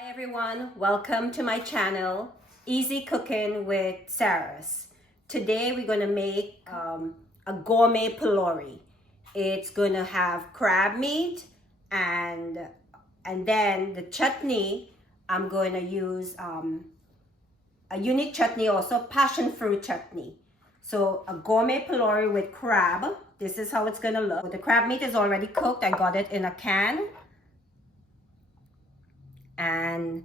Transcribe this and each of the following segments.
Hi everyone, welcome to my channel, Easy Cooking with Sarah's. Today we're going to make a gourmet pholourie. It's going to have crab meat and then the chutney. I'm going to use a unique chutney, also passion fruit chutney. So a gourmet pholourie with crab. This is how it's going to look. The crab meat is already cooked. I got it in a can. And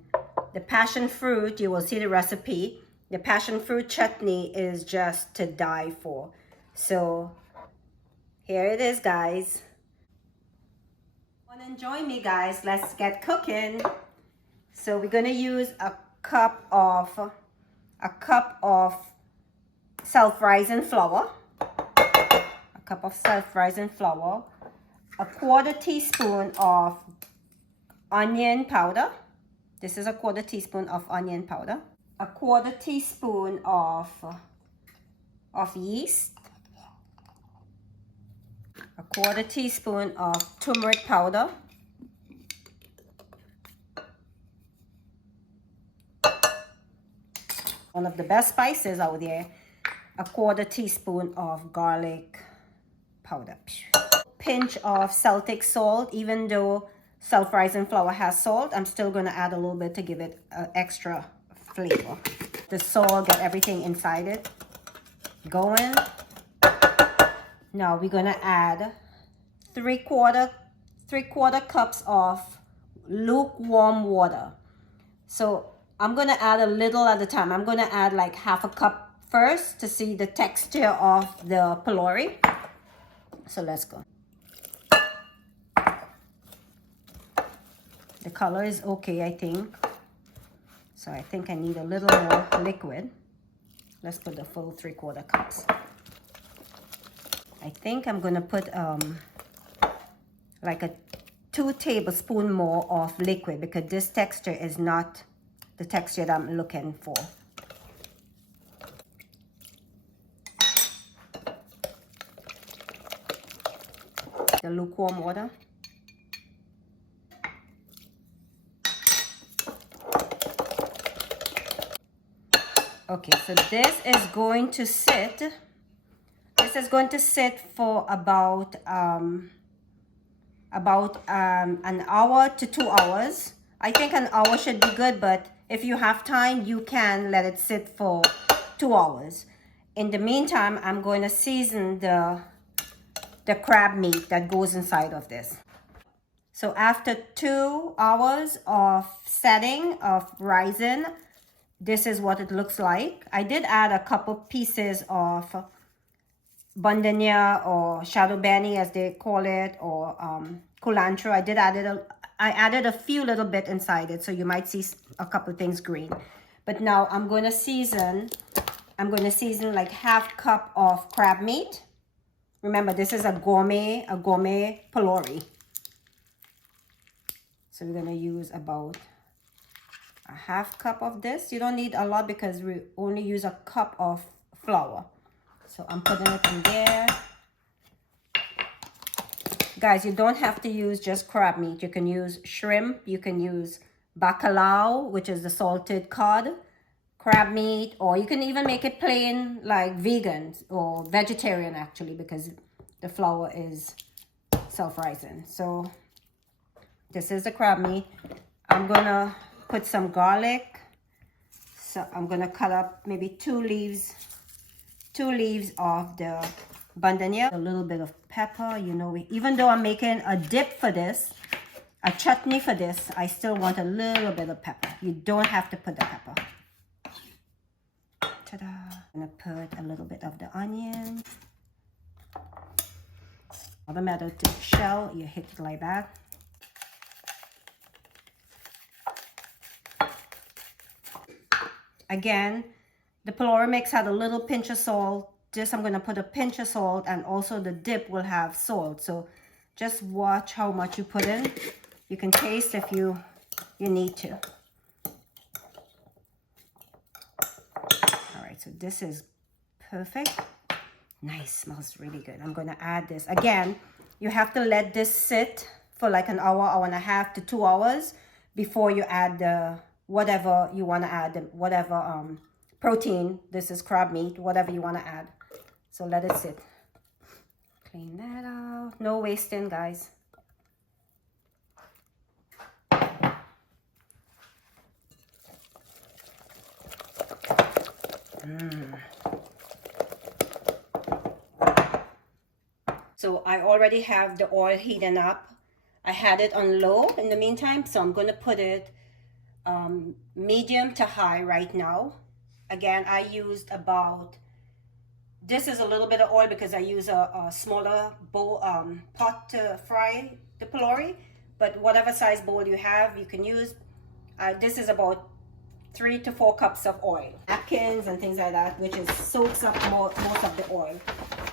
the passion fruit, you will see the recipe. The passion fruit chutney is just to die for. So here it is, guys. Want to join me, guys? Let's get cooking. So we're gonna use a cup of self-rising flour, a quarter teaspoon of onion powder. This is a quarter teaspoon of onion powder, a quarter teaspoon of yeast, a quarter teaspoon of turmeric powder, one of the best spices out there, a quarter teaspoon of garlic powder, pinch of Celtic salt. Even though self-rising flour has salt, I'm still going to add a little bit to give it extra flavor. The salt, get everything inside it going. Now we're going to add three quarter cups of lukewarm water. So I'm going to add a little at a time. I'm going to add like half a cup first to see the texture of the pholourie. So let's go. The color is okay, I think. So I think I need a little more liquid. Let's put the full 3/4 cups. I think I'm gonna put like a 2 tablespoons more of liquid because this texture is not the texture that I'm looking for. The lukewarm water. Okay, so this is going to sit. This is going to sit for about an hour to 2 hours. I think an hour should be good, but if you have time, you can let it sit for 2 hours. In the meantime, I'm going to season the crab meat that goes inside of this. So after 2 hours of setting, of rising, this is what it looks like. I did add a couple pieces of bandhania or shadow bani as they call it, or cilantro. I added a few little bit inside it, so you might see a couple things green. But now I'm going to season like half cup of crab meat. Remember, this is a gourmet pholourie. So we're going to use about a half cup of this. You don't need a lot because we only use a cup of flour. So I'm putting it in there. Guys, you don't have to use just crab meat. You can use shrimp. You can use bacalao, which is the salted cod, crab meat, or you can even make it plain like vegan or vegetarian actually, because the flour is self-rising. So this is the crab meat. I'm gonna put some garlic. So I'm gonna cut up maybe two leaves of the bandhania, a little bit of pepper. You know, even though I'm making a dip for this, a chutney for this, I still want a little bit of pepper. You don't have to put the pepper. Ta-da! I'm gonna put a little bit of the onion. Other matter to shell, you hit it like that. Again, the pholourie mix had a little pinch of salt. Just I'm going to put a pinch of salt, and also the dip will have salt. So just watch how much you put in. You can taste if you need to. All right, so this is perfect. Nice, smells really good. I'm going to add this. Again, you have to let this sit for like an hour, hour and a half to 2 hours, before you add the whatever you want to add, whatever protein. This is crab meat, whatever you want to add. So let it sit. Clean that out. No wasting, guys. So I already have the oil heating up. I had it on low in the meantime, so I'm going to put it medium to high right now. Again, I used about, this is a little bit of oil because I use a smaller bowl pot to fry the pholourie, but whatever size bowl you have, you can use. This is about 3 to 4 cups of oil. Napkins and things like that, which is soaks up most of the oil.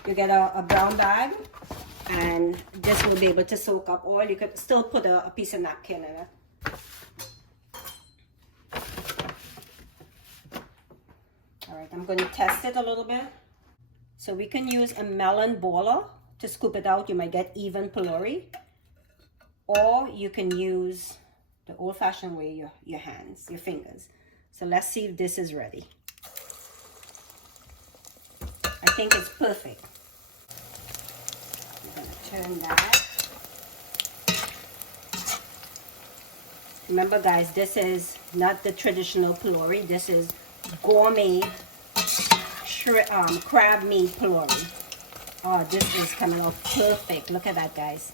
You get a brown bag, and this will be able to soak up oil. You could still put a piece of napkin in it. All right, I'm going to test it a little bit. So we can use a melon boiler to scoop it out. You might get even pholourie, or you can use the old-fashioned way, your hands, your fingers. So let's see if this is ready. I think it's perfect. I'm gonna turn that. Remember, guys, this is not the traditional pholourie. This is gourmet crab meat pholourie. Oh, this is coming out perfect. Look at that, guys.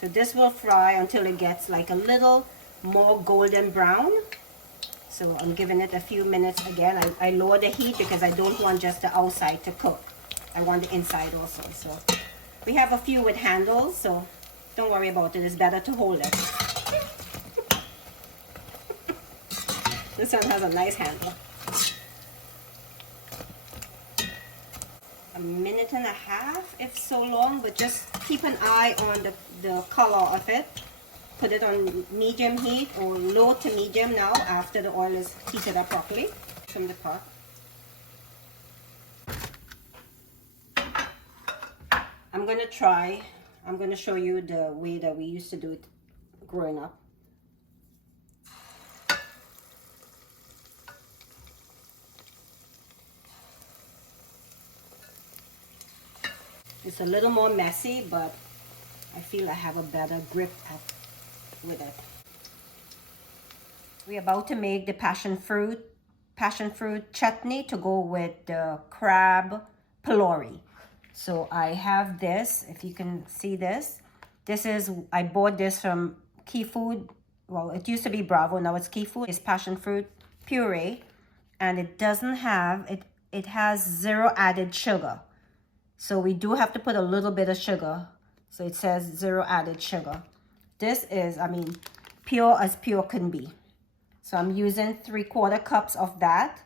So this will fry until it gets like a little more golden brown. So I'm giving it a few minutes again. I lower the heat because I don't want just the outside to cook. I want the inside also. So we have a few with handles, so don't worry about it. It's better to hold it. This one has a nice handle. A minute and a half, if so long, but just keep an eye on the color of it. Put it on medium heat or low to medium now after the oil is heated up properly from the pot. I'm going to show you the way that we used to do it growing up. It's a little more messy, but I feel I have a better grip with it. We're about to make the passion fruit chutney to go with the crab pholourie. So I have this, if you can see this. I bought this from Key Food. Well, it used to be Bravo, now it's Key Food. It's passion fruit puree, and it doesn't have, it has 0 added sugar. So we do have to put a little bit of sugar. So it says 0 added sugar. This is, I mean, pure as pure can be. So I'm using 3/4 cups of that.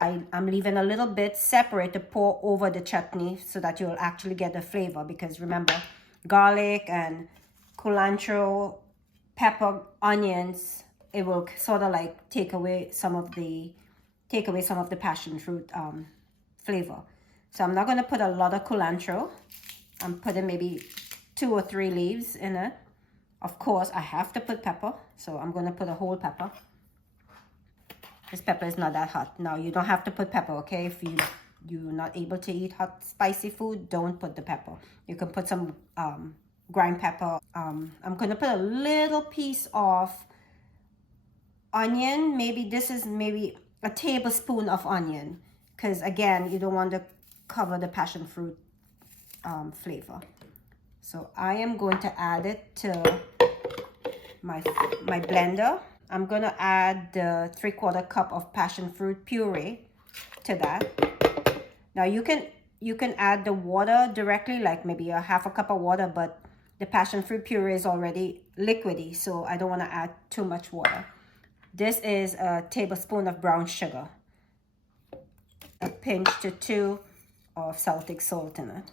I'm leaving a little bit separate to pour over the chutney so that you'll actually get the flavor. Because remember, garlic and cilantro, pepper, onions, it will sort of like take away some of the passion fruit flavor. So I'm not going to put a lot of cilantro. I'm putting maybe 2 or 3 leaves in it. Of course, I have to put pepper, so I'm going to put a whole pepper. This pepper is not that hot. Now, you don't have to put pepper, okay? If you're not able to eat hot, spicy food, don't put the pepper. You can put some ground pepper. I'm going to put a little piece of onion. Maybe this is maybe a tablespoon of onion. Because, again, you don't want to cover the passion fruit flavor. So I am going to add it to my blender. I'm going to add the 3/4 cup of passion fruit puree to that. Now you can add the water directly, like maybe a 1/2 cup of water, but the passion fruit puree is already liquidy, so I don't want to add too much water. This is a tablespoon of brown sugar, a pinch to 2 of Celtic salt in it.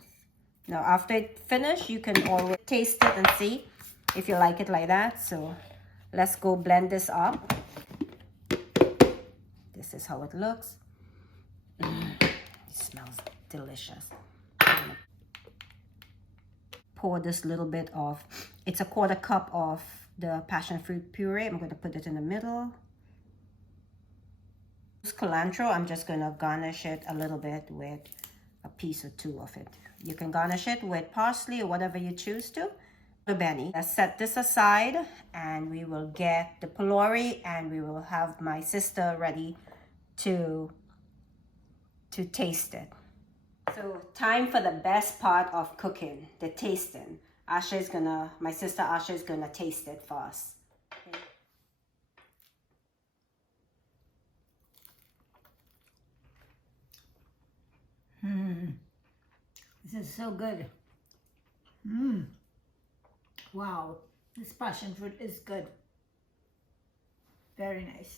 Now after it finished, you can always taste it and see if you like it like that. So let's go blend this up. This is how it looks. It smells delicious. pour this little bit of, it's a 1/4 cup of the passion fruit puree. I'm going to put it in the middle. Cilantro, I'm just going to garnish it a little bit with a piece or 2 of it. You can garnish it with parsley or whatever you choose to. Benny. Let's set this aside and we will get the Pholourie and we will have my sister ready to taste it. So time for the best part of cooking, the tasting. My sister Asha is gonna taste it first. Okay. This is so good. Wow, this passion fruit is good. Very nice.